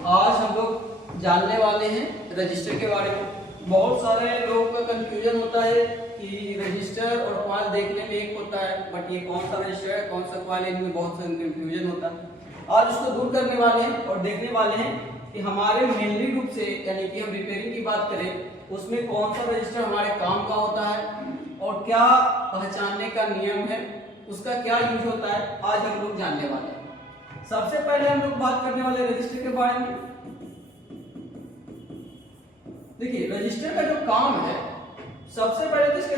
आज हम लोग जानने वाले हैं रजिस्टर के बारे में। बहुत सारे लोगों का कंफ्यूजन होता है कि रजिस्टर और कॉइल देखने में एक होता है, बट ये कौन सा रजिस्टर है कौन सा कॉइल है, इनमें बहुत सा कंफ्यूजन होता है। आज उसको दूर करने वाले हैं और देखने वाले हैं कि हमारे मेनली रूप से यानी कि हम रिपेयरिंग की बात करें उसमें कौन सा रजिस्टर हमारे काम का होता है और क्या पहचानने का नियम है, उसका क्या यूज होता है, आज हम लोग जानने वाले हैं। सबसे पहले हम लोग बात करने वाले रजिस्टर के बारे में। देखिए रजिस्टर का जो काम है, सबसे पहले तो इसके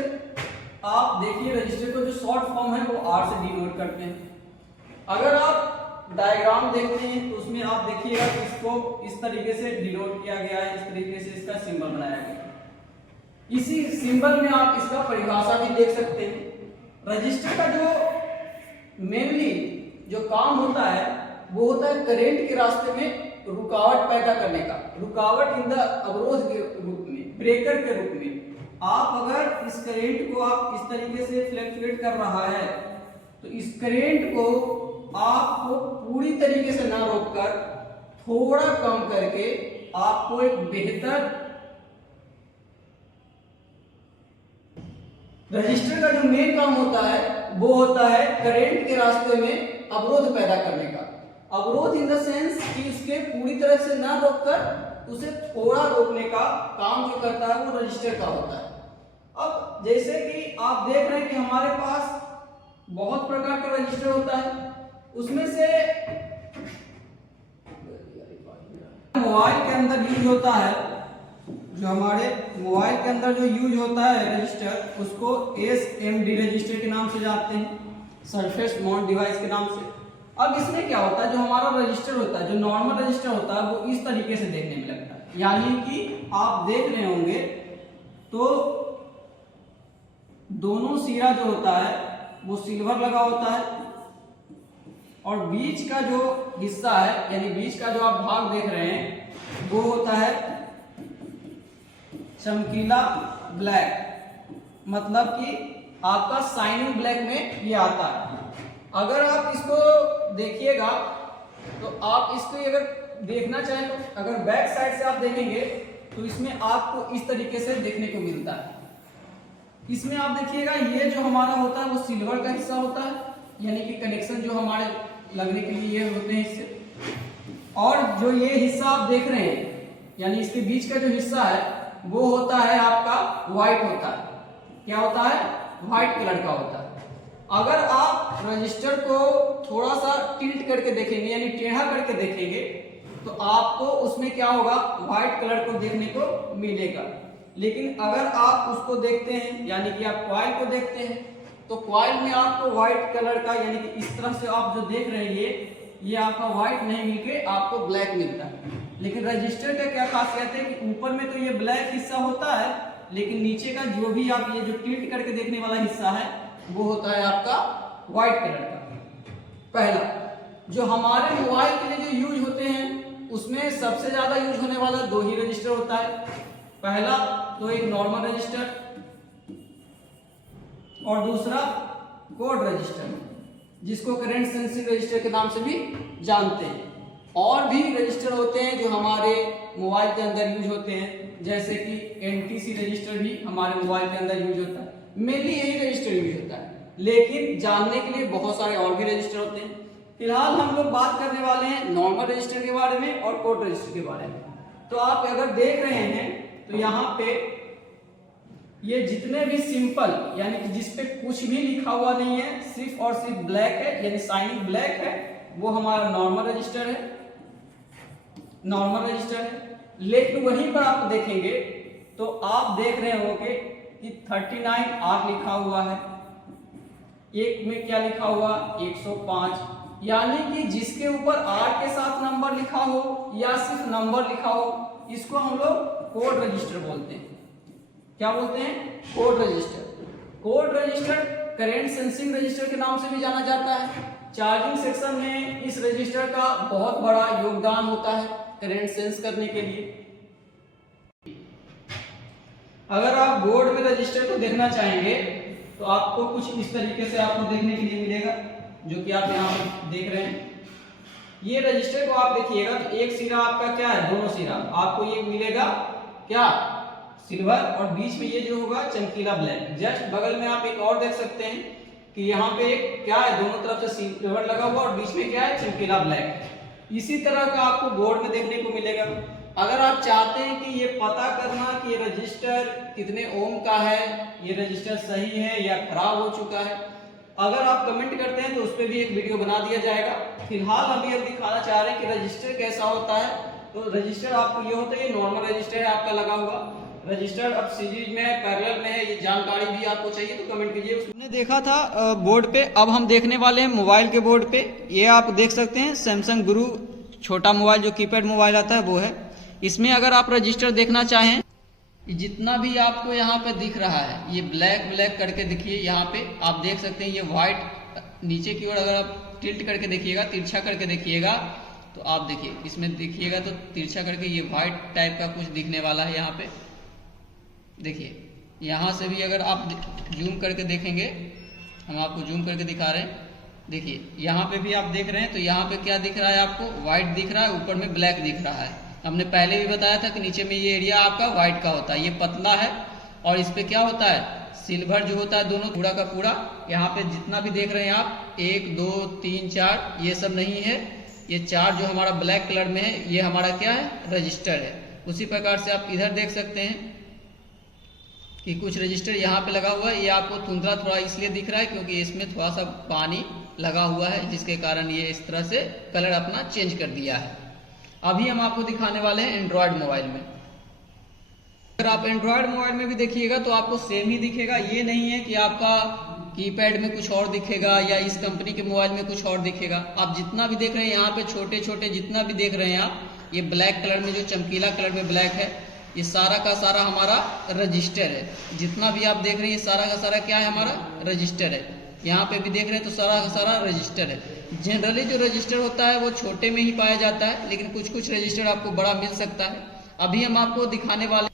आप देखिए रजिस्टर को जो शॉर्ट फॉर्म है वो आर से डिनोट करते हैं। अगर आप डायग्राम देखते हैं तो उसमें आप देखिएगा कि इसको इस तरीके से डिनोट किया गया है, इस तरीके से इसका सिंबल बनाया गया है। इसी सिंबल में आप इसका परिभाषा भी देख सकते हैं। रजिस्टर का जो मेनली जो काम होता है वो होता है करंट के रास्ते में रुकावट पैदा करने का, रुकावट इन द अवरोध के रूप में, ब्रेकर के रूप में। आप अगर इस करंट को आप इस तरीके से फ्लक्चुएट कर रहा है तो इस करंट को आपको पूरी तरीके से ना रोककर थोड़ा कम करके आपको एक बेहतर रजिस्टर का जो मेन काम होता है वो होता है करंट के रास्ते में अवरोध पैदा करने का। अवरोध इन द सेंस कि उसके पूरी तरह से ना रोककर उसे थोड़ा रोकने का काम जो करता है वो रजिस्टर का होता है। अब जैसे कि आप देख रहे हैं कि हमारे पास बहुत प्रकार का रजिस्टर होता है, उसमें से मोबाइल के अंदर यूज होता है, जो हमारे मोबाइल के अंदर जो यूज होता है रजिस्टर, उसको SMD रजिस्टर के नाम से जानते हैं, सरफेस माउंट डिवाइस के नाम से। अब इसमें क्या होता है, जो हमारा रजिस्टर होता है, जो नॉर्मल रजिस्टर होता है वो इस तरीके से देखने में लगता है। यानी कि आप देख रहे होंगे तो दोनों सिरा जो होता है वो सिल्वर लगा होता है और बीच का जो हिस्सा है यानी बीच का जो आप भाग देख रहे हैं वो होता है चमकीला ब्लैक, मतलब कि आपका शाइनिंग ब्लैक में ये आता है। अगर आप इसको देखिएगा तो आप इसको अगर देखना चाहें तो अगर बैक साइड से आप देखेंगे तो इसमें आपको इस तरीके से देखने को मिलता है। इसमें आप देखिएगा ये जो हमारा होता है वो सिल्वर का हिस्सा होता है, यानी कि कनेक्शन जो हमारे लगने के लिए ये होते हैं इससे। और जो ये हिस्सा आप देख रहे हैं यानी इसके बीच का जो हिस्सा है वो होता है आपका व्हाइट होता है। क्या होता है? व्हाइट कलर का होता है। अगर आप रजिस्टर को थोड़ा सा टिल्ट करके देखेंगे यानी टेढ़ा करके देखेंगे तो आपको उसमें क्या होगा, व्हाइट कलर को देखने को मिलेगा। लेकिन अगर आप उसको देखते हैं यानी कि आप कॉइल को देखते हैं तो कॉइल में आपको व्हाइट कलर का यानी कि इस तरह से आप जो देख रहे हैं ये आपका व्हाइट नहीं मिलके आपको ब्लैक मिलता है। लेकिन रजिस्टर का क्या खासियत है कि ऊपर में तो ये ब्लैक हिस्सा होता है लेकिन नीचे का जो भी आप ये जो टिल्ट करके देखने वाला हिस्सा है वो होता है आपका व्हाइट कलर का। पहला जो हमारे मोबाइल के लिए जो यूज होते हैं उसमें सबसे ज्यादा यूज होने वाला दो ही रजिस्टर होता है। पहला तो एक नॉर्मल रजिस्टर और दूसरा कोड रजिस्टर, जिसको करंट सेंसिंग रजिस्टर के नाम से भी जानते हैं। और भी रजिस्टर होते हैं जो हमारे मोबाइल के अंदर यूज होते हैं, जैसे कि NTC रजिस्टर भी हमारे मोबाइल के अंदर यूज होता है। मेनली यही रजिस्टर यूज होता है, लेकिन जानने के लिए बहुत सारे और भी रजिस्टर होते हैं। फिलहाल हम लोग बात करने वाले हैं नॉर्मल रजिस्टर के बारे में और कोड रजिस्टर के बारे में। तो आप अगर देख रहे हैं तो यहाँ पे ये जितने भी सिंपल यानी कि जिसपे कुछ भी लिखा हुआ नहीं है, सिर्फ और सिर्फ ब्लैक है यानी शाइनिंग ब्लैक है, वो हमारा नॉर्मल रजिस्टर है, नॉर्मल रजिस्टर है। लेकिन वहीं पर आप देखेंगे तो आप देख रहे होंगे कि 39R लिखा हुआ है, एक में क्या लिखा हुआ 105, यानी कि जिसके ऊपर R के साथ नंबर लिखा हो या सिर्फ नंबर लिखा हो इसको हम लोग कोड रजिस्टर बोलते हैं। क्या बोलते हैं? Code register. Code register current sensing register के नाम से भी जाना जाता है। चार्जिंग सेक्शन में इस रजिस्टर का बहुत बड़ा योगदान होता है करंट सेंस करने के लिए। अगर आप बोर्ड में रजिस्टर को देखना चाहेंगे तो आपको कुछ इस तरीके से आपको देखने के लिए मिलेगा, जो कि आप यहाँ पर देख रहे हैं। ये रजिस्टर को आप देखिएगा तो एक सिरा आपका क्या है, दोनों सिरा आपको ये मिलेगा क्या, सिल्वर, और बीच में ये जो होगा चमकीला ब्लैक। जस्ट बगल में आप एक और देख सकते हैं कि यहाँ पे क्या है, दोनों तरफ से सिल्वर लगा हुआ और बीच में क्या है, चमकीला ब्लैक। इसी तरह का आपको बोर्ड में देखने को मिलेगा। अगर आप चाहते हैं कि ये पता करना कि ये रजिस्टर कितने ओम का है, ये रजिस्टर सही है या खराब हो चुका है, अगर आप कमेंट करते हैं तो उस पर भी एक वीडियो बना दिया जाएगा। फिलहाल हम ये दिखाना चाह रहे हैं कि रजिस्टर कैसा होता है। तो रजिस्टर आपको ये होता है, ये नॉर्मल रजिस्टर है आपका लगा हुआ। रजिस्टर अब सीरीज में है, पैरेलल में है, ये जानकारी भी आपको चाहिए तो कमेंट कीजिए। हमने देखा था बोर्ड पे, अब हम देखने वाले हैं मोबाइल के बोर्ड पे। ये आप देख सकते हैं सैमसंग गुरु छोटा मोबाइल जो कीपैड मोबाइल आता है वो है। इसमें अगर आप रजिस्टर देखना चाहें, जितना भी आपको यहाँ पे दिख रहा है ये ब्लैक ब्लैक करके दिखिए, यहाँ पे आप देख सकते हैं ये व्हाइट नीचे की ओर अगर आप टिल्ट करके देखिएगा, तिरछा करके देखिएगा तो आप देखिए इसमें देखिएगा तो तिरछा करके ये व्हाइट टाइप का कुछ दिखने वाला है। यहाँ पे देखिए, यहाँ से भी अगर आप जूम करके देखेंगे, हम आपको जूम करके दिखा रहे हैं, देखिए यहाँ पे भी आप देख रहे हैं तो यहाँ पे क्या दिख रहा है आपको, व्हाइट दिख रहा है, ऊपर में ब्लैक दिख रहा है। हमने पहले भी बताया था कि नीचे में ये एरिया आपका व्हाइट का होता है, ये पतला है और इस पे क्या होता है, सिल्वर जो होता है दोनों पूरा का पूरा। यहाँ पे जितना भी देख रहे हैं आप 1 2 3 4 ये सब नहीं है, ये 4 जो हमारा ब्लैक कलर में है ये हमारा क्या है, रजिस्टर है। उसी प्रकार से आप इधर देख सकते हैं कि कुछ रजिस्टर यहाँ पे लगा हुआ है, ये आपको धुंधला थोड़ा इसलिए दिख रहा है क्योंकि इसमें थोड़ा सा पानी लगा हुआ है जिसके कारण ये इस तरह से कलर अपना चेंज कर दिया है। अभी हम आपको दिखाने वाले हैं एंड्रॉयड मोबाइल में। अगर आप एंड्रॉयड मोबाइल में भी देखिएगा तो आपको सेम ही दिखेगा, ये नहीं है कि आपका कीपैड में कुछ और दिखेगा या इस कंपनी के मोबाइल में कुछ और दिखेगा। आप जितना भी देख रहे हैं यहाँ पे छोटे छोटे जितना भी देख रहे हैं आप, ये ब्लैक कलर में जो चमकीला कलर में ब्लैक है, ये सारा का सारा हमारा रजिस्टर है। जितना भी आप देख रहे हैं ये सारा का सारा क्या है, हमारा रजिस्टर है। यहाँ पे भी देख रहे हैं तो सारा का सारा रजिस्टर है। जनरली जो रजिस्टर होता है वो छोटे में ही पाया जाता है, लेकिन कुछ कुछ रजिस्टर आपको बड़ा मिल सकता है। अभी हम आपको दिखाने वाले,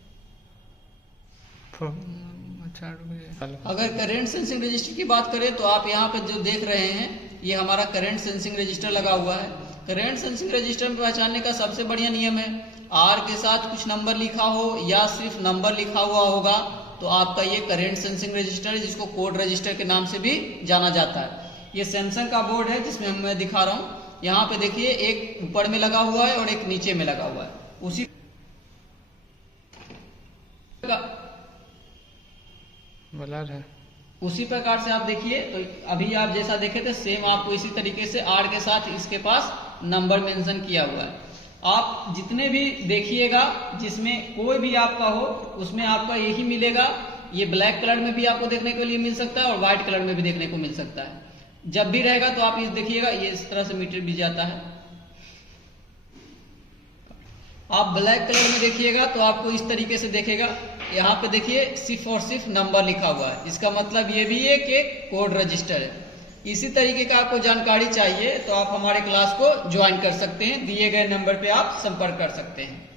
अगर करंट सेंसिंग रजिस्टर की बात करें तो आप यहाँ पे जो देख रहे हैं ये हमारा करंट सेंसिंग रजिस्टर लगा हुआ है। करंट सेंसिंग रजिस्टर में पहचानने का सबसे बढ़िया नियम है, आर के साथ कुछ नंबर लिखा हो या सिर्फ नंबर लिखा हुआ होगा तो आपका ये करंट सेंसिंग रजिस्टर है, जिसको कोड रजिस्टर के नाम से भी जाना जाता है। ये सैमसंग का बोर्ड है जिसमें मैं दिखा रहा हूँ। यहाँ पे देखिए एक ऊपर में लगा हुआ है और एक नीचे में लगा हुआ है। उसी है उसी प्रकार से आप देखिए तो अभी आप जैसा देखे थे सेम आपको इसी तरीके से आर के साथ इसके पास नंबर मेंशन किया हुआ है। आप जितने भी देखिएगा जिसमें कोई भी आपका हो उसमें आपका यही मिलेगा। ये ब्लैक कलर में भी आपको देखने के लिए मिल सकता है और व्हाइट कलर में भी देखने को मिल सकता है। जब भी रहेगा तो आप इस देखिएगा ये इस तरह से मीटर भी जाता है। आप ब्लैक कलर में देखिएगा तो आपको इस तरीके से देखेगा, यहाँ पे देखिए सिर्फ और सिर्फ नंबर लिखा हुआ है, इसका मतलब ये भी है कि कोड रजिस्टर है। इसी तरीके का आपको जानकारी चाहिए तो आप हमारे क्लास को ज्वाइन कर सकते हैं, दिए गए नंबर पे आप संपर्क कर सकते हैं।